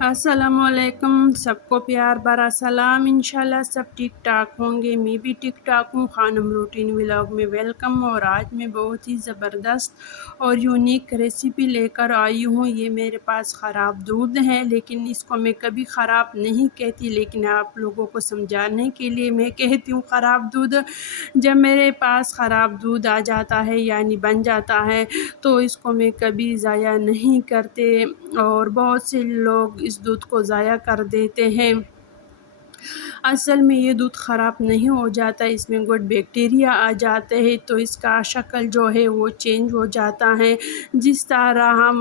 السلام علیکم، سب کو پیار بھرا سلام۔ انشاءاللہ سب ٹھیک ٹھاک ہوں گے، میں بھی ٹھیک ٹھاک ہوں۔ خانم روٹین ولاگ میں ویلکم۔ اور آج میں بہت ہی زبردست اور یونیک ریسیپی لے کر آئی ہوں۔ یہ میرے پاس خراب دودھ ہے، لیکن اس کو میں کبھی خراب نہیں کہتی، لیکن آپ لوگوں کو سمجھانے کے لیے میں کہتی ہوں خراب دودھ۔ جب میرے پاس خراب دودھ آ جاتا ہے یعنی بن جاتا ہے تو اس کو میں کبھی ضائع نہیں کرتے، اور بہت سے لوگ اس دودھ کو ضائع کر دیتے ہیں۔ اصل میں یہ دودھ خراب نہیں ہو جاتا، اس میں گڈ بیکٹیریا آ جاتے ہیں، تو اس کا شکل جو ہے وہ چینج ہو جاتا ہے۔ جس طرح ہم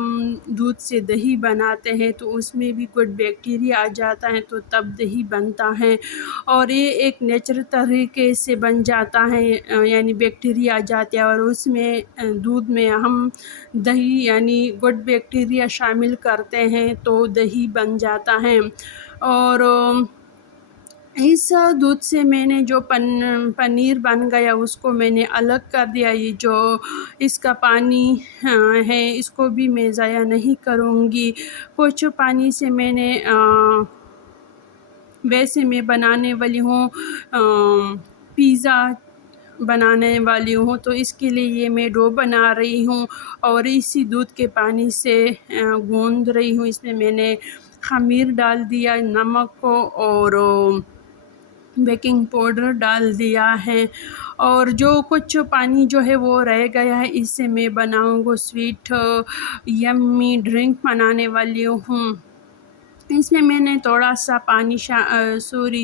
دودھ سے دہی بناتے ہیں تو اس میں بھی گڈ بیکٹیریا آ جاتا ہے، تو تب دہی بنتا ہے، اور یہ ایک نیچرل طریقے سے بن جاتا ہے، یعنی بیکٹیریا آ جاتے ہیں، اور اس میں دودھ میں ہم دہی یعنی گڈ بیکٹیریا شامل کرتے ہیں تو دہی بن جاتا ہے۔ اور اس دودھ سے میں نے جو پنیر بن گیا اس کو میں نے الگ کر دیا۔ یہ جو اس کا پانی ہے اس کو بھی میں ضائع نہیں کروں گی۔ کچھ پانی سے میں نے ویسے میں بنانے والی ہوں پیزا بنانے والی ہوں، تو اس کے لیے یہ میں ڈو بنا رہی ہوں، اور اسی دودھ کے پانی سے گوندھ رہی ہوں۔ اس میں نے خمیر ڈال دیا، نمک کو اور بیکنگ پاؤڈر ڈال دیا ہے، اور جو کچھ پانی جو ہے وہ رہ گیا ہے اس سے میں بناؤں گا سویٹ یمی ڈرنک بنانے والی ہوں۔ اس میں نے تھوڑا سا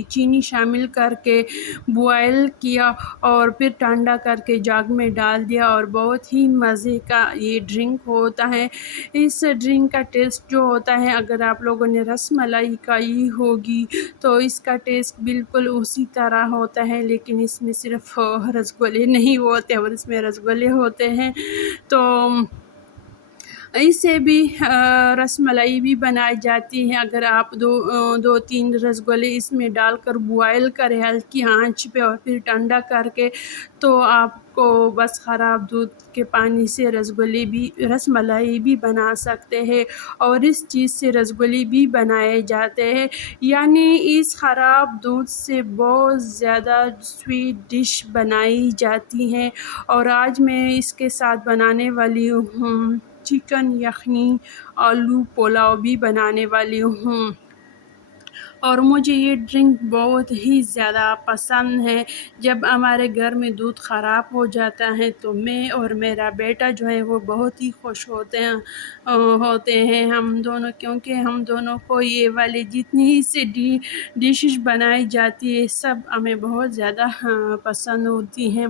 چینی شامل کر کے بوائل کیا، اور پھر ٹھنڈا کر کے جگ میں ڈال دیا، اور بہت ہی مزے کا یہ ڈرنک ہوتا ہے۔ اس ڈرنک کا ٹیسٹ جو ہوتا ہے، اگر آپ لوگوں نے رس ملائی کھائی ہوگی تو اس کا ٹیسٹ بالکل اسی طرح ہوتا ہے، لیکن اس میں صرف رسگلے نہیں ہوتے، اور اس میں رسگلے ہوتے ہیں، تو اس سے بھی رس ملائی بھی بنائی جاتی ہے۔ اگر آپ دو تین رسگلے اس میں ڈال کر بوائل کریں ہلکی آنچ پہ، اور پھر ٹھنڈا کر کے، تو آپ کو بس خراب دودھ کے پانی سے رس ملائی بھی بنا سکتے ہیں، اور اس چیز سے رسگلے بھی بنائے جاتے ہیں، یعنی اس خراب دودھ سے بہت زیادہ سویٹ ڈش بنائی جاتی ہیں۔ اور آج میں اس کے ساتھ بنانے والی ہوں چکن یخنی، آلو پلاؤ بھی بنانے والی ہوں، اور مجھے یہ ڈرنک بہت ہی زیادہ پسند ہے۔ جب ہمارے گھر میں دودھ خراب ہو جاتا ہے تو میں اور میرا بیٹا جو ہے وہ بہت ہی خوش ہوتے ہیں ہم دونوں، کیونکہ ہم دونوں کو یہ والے جتنی ہی سے ڈشز بنائی جاتی ہے سب ہمیں بہت زیادہ پسند ہوتی ہیں۔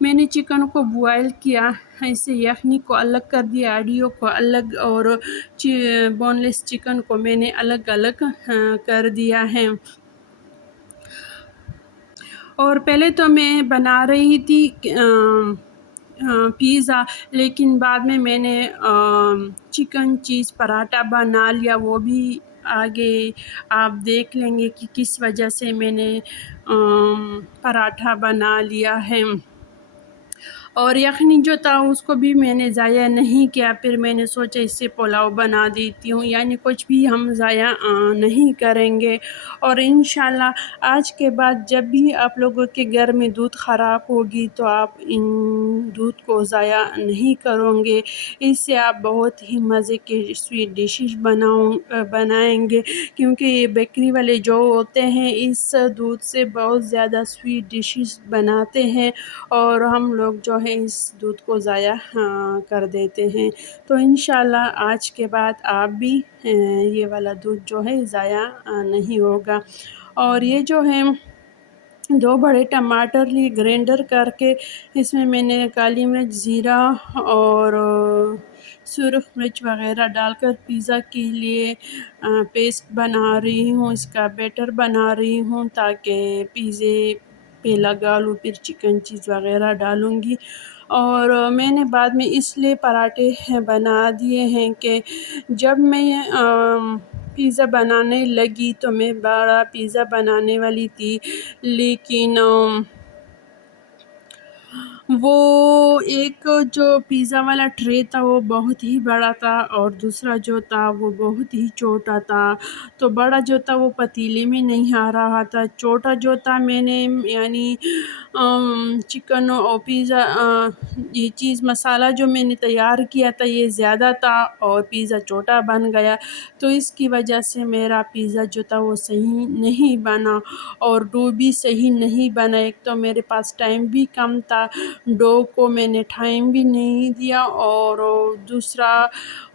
میں نے چکن کو بوائل کیا، اسے یخنی کو الگ کر دیا، ہڈیوں کو الگ، اور بون لیس چکن کو میں نے الگ الگ کر دیا ہے۔ اور پہلے تو میں بنا رہی تھی پیزا، لیکن بعد میں نے چکن چیز پراٹھا بنا لیا، وہ بھی آگے آپ دیکھ لیں گے کہ کس وجہ سے میں نے پراٹھا بنا لیا ہے۔ اور یخنی جو تھا اس کو بھی میں نے ضائع نہیں کیا، پھر میں نے سوچا اس سے پلاؤ بنا دیتی ہوں، یعنی کچھ بھی ہم ضائع نہیں کریں گے۔ اور انشاءاللہ آج کے بعد جب بھی آپ لوگوں کے گھر میں دودھ خراب ہوگی تو آپ ان دودھ کو ضائع نہیں کرو گے، اس سے آپ بہت ہی مزے کے سویٹ ڈشز بنائیں گے، کیونکہ یہ بیکری والے جو ہوتے ہیں اس دودھ سے بہت زیادہ سویٹ ڈشز بناتے ہیں، اور ہم لوگ جو ہے اس دودھ کو ضائع کر دیتے ہیں۔ تو انشاءاللہ آج کے بعد آپ بھی یہ والا دودھ جو ہے ضائع نہیں ہوگا۔ اور یہ جو ہے 2 بڑے ٹماٹر لیے گرینڈر کر کے، اس میں نے کالی مرچ، زیرہ اور سرخ مرچ وغیرہ ڈال کر پیزا کے لیے پیسٹ بنا رہی ہوں، اس کا بیٹر بنا رہی ہوں تاکہ پیزے پہ لگا لوں، پھر چکن چیز وغیرہ ڈالوں گی۔ اور میں نے بعد میں اس لیے پراٹھے بنا دیے ہیں کہ جب میں پیزا بنانے لگی تو میں بڑا پیزا بنانے والی تھی، لیکن وہ ایک جو پیزا والا ٹرے تھا وہ بہت ہی بڑا تھا، اور دوسرا جو تھا وہ بہت ہی چھوٹا تھا۔ تو بڑا جو تھا وہ پتیلے میں نہیں آ رہا تھا، چھوٹا جو تھا میں نے یعنی چکن اور پیزا یہ چیز مسالہ جو میں نے تیار کیا تھا یہ زیادہ تھا اور پیزا چھوٹا بن گیا، تو اس کی وجہ سے میرا پیزا جو تھا وہ صحیح نہیں بنا اور ڈو بھی صحیح نہیں بنا۔ ایک تو میرے پاس ٹائم بھی کم تھا، ڈو کو میں نے ٹائم بھی نہیں دیا، اور دوسرا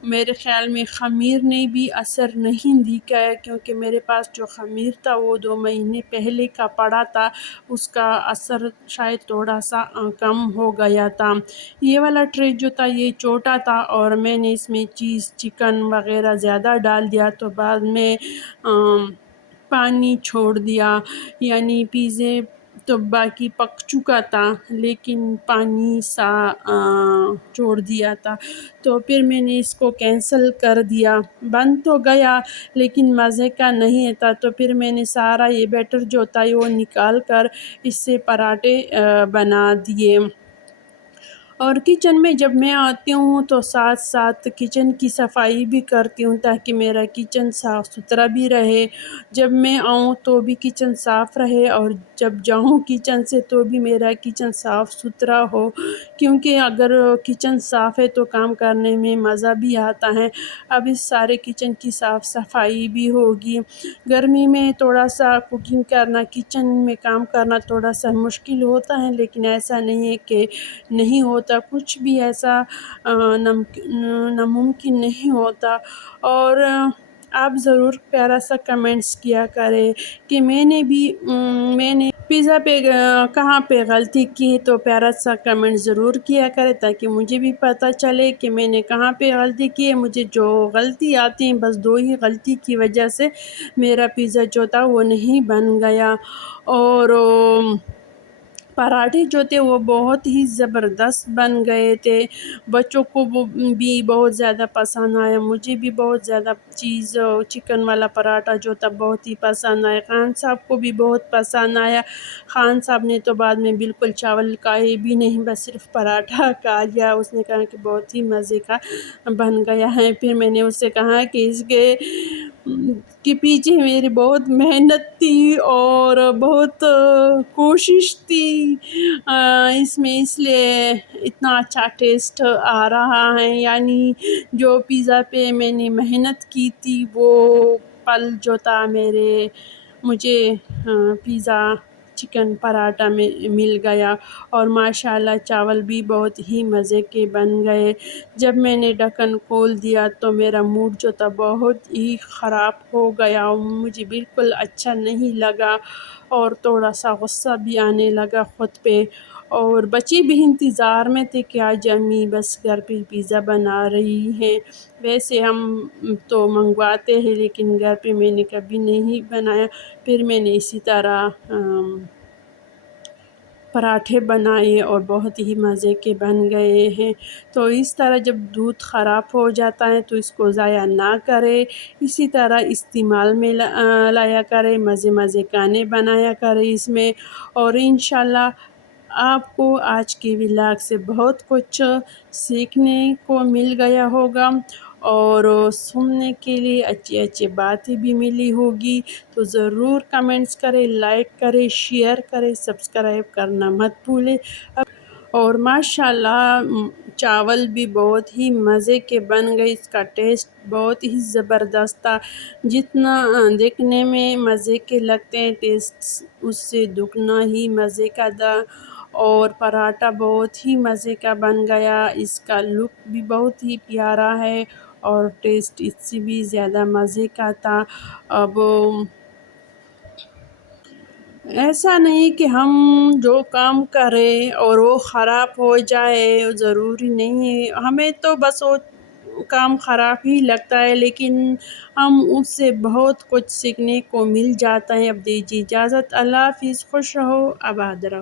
میرے خیال میں خمیر نے بھی اثر نہیں دکھایا، کیونکہ میرے پاس جو خمیر تھا وہ 2 مہینے پہلے کا پڑا تھا، اس کا اثر شاید تھوڑا سا کم ہو گیا تھا۔ یہ والا ٹرے جو تھا یہ چھوٹا تھا، اور میں نے اس میں چیز چکن وغیرہ زیادہ ڈال دیا، تو بعد میں پانی چھوڑ دیا، یعنی پیزے تو باقی پک چکا تھا لیکن پانی سا چھوڑ دیا تھا، تو پھر میں نے اس کو کینسل کر دیا۔ بن تو گیا لیکن مزے کا نہیں تھا، تو پھر میں نے سارا یہ بیٹر جو تھا وہ نکال کر اس سے پراٹھے بنا دیے۔ اور کچن میں جب میں آتی ہوں تو ساتھ ساتھ کچن کی صفائی بھی کرتی ہوں تاکہ میرا کچن صاف ستھرا بھی رہے، جب میں آؤں تو بھی کچن صاف رہے، اور جب جاؤں کچن سے تو بھی میرا کچن صاف ستھرا ہو، کیونکہ اگر کچن صاف ہے تو کام کرنے میں مزہ بھی آتا ہے۔ اب اس سارے کچن کی صاف صفائی بھی ہوگی۔ گرمی میں تھوڑا سا کوکنگ کرنا، کچن میں کام کرنا تھوڑا سا مشکل ہوتا ہے، لیکن ایسا نہیں ہے کہ نہیں ہوتا، کچھ بھی ایسا ناممکن نہیں ہوتا۔ اور آپ ضرور پیارا سا کمنٹس کیا کرے کہ میں نے پیزا پہ کہاں پہ غلطی کی، تو پیارا سا کمنٹ ضرور کیا کرے تاکہ مجھے بھی پتہ چلے کہ میں نے کہاں پہ غلطی کی ہے۔ مجھے جو غلطی آتی ہیں بس 2 ہی غلطی کی وجہ سے میرا پیزا جو تھا وہ نہیں بن گیا، اور پراٹھے جو تھے وہ بہت ہی زبردست بن گئے تھے، بچوں کو وہ بھی بہت زیادہ پسند آیا، مجھے بھی بہت زیادہ چکن والا پراٹھا جو تھا بہت ہی پسند آیا، خان صاحب کو بھی بہت پسند آیا۔ خان صاحب نے تو بعد میں بالکل چاول کھائے بھی نہیں، بس صرف پراٹھا کھا لیا، اس نے کہا کہ بہت ہی مزے کا بن گیا ہے۔ پھر میں نے اس سے کہا کہ اس کے پیچھے میری بہت محنت تھی اور بہت کوشش تھی اس میں، اس لیے اتنا اچھا ٹیسٹ آ رہا ہے، یعنی جو پیزا پہ میں نے محنت کی تھی وہ پل جو تھا مجھے پیزا چکن پراٹھا میں مل گیا، اور ماشاءاللہ چاول بھی بہت ہی مزے کے بن گئے۔ جب میں نے ڈھکن کھول دیا تو میرا موڈ جو تھا بہت ہی خراب ہو گیا، مجھے بالکل اچھا نہیں لگا، اور تھوڑا سا غصہ بھی آنے لگا خود پہ، اور بچے بھی انتظار میں تھے کہ آج امی بس گھر پہ پیزا بنا رہی ہیں۔ ویسے ہم تو منگواتے ہیں لیکن گھر پہ میں نے کبھی نہیں بنایا۔ پھر میں نے اسی طرح پراٹھے بنائے اور بہت ہی مزے کے بن گئے ہیں۔ تو اس طرح جب دودھ خراب ہو جاتا ہے تو اس کو ضائع نہ کرے، اسی طرح استعمال میں لایا کرے، مزے کھانے بنایا کرے اس میں، اور انشاءاللہ آپ کو آج کے ولاگ سے بہت کچھ سیکھنے کو مل گیا ہوگا، اور سننے کے لیے اچھی باتیں بھی ملی ہوگی، تو ضرور کمنٹس کریں، لائک کریں، شیئر کریں، سبسکرائب کرنا مت بھولیں۔ اور ماشاءاللہ چاول بھی بہت ہی مزے کے بن گئے، اس کا ٹیسٹ بہت ہی زبردست تھا، جتنا دیکھنے میں مزے کے لگتے ہیں ٹیسٹ اس سے دگنا ہی مزے کا تھا، اور پراٹھا بہت ہی مزے کا بن گیا، اس کا لک بھی بہت ہی پیارا ہے اور ٹیسٹ اس سے بھی زیادہ مزے کا تھا۔ اب ایسا نہیں کہ ہم جو کام کریں اور وہ خراب ہو جائے، ضروری نہیں ہے، ہمیں تو بس وہ کام خراب ہی لگتا ہے، لیکن ہم اس سے بہت کچھ سیکھنے کو مل جاتا ہے۔ اب دیجیے اجازت، اللہ حافظ، خوش رہو، آباد رہو۔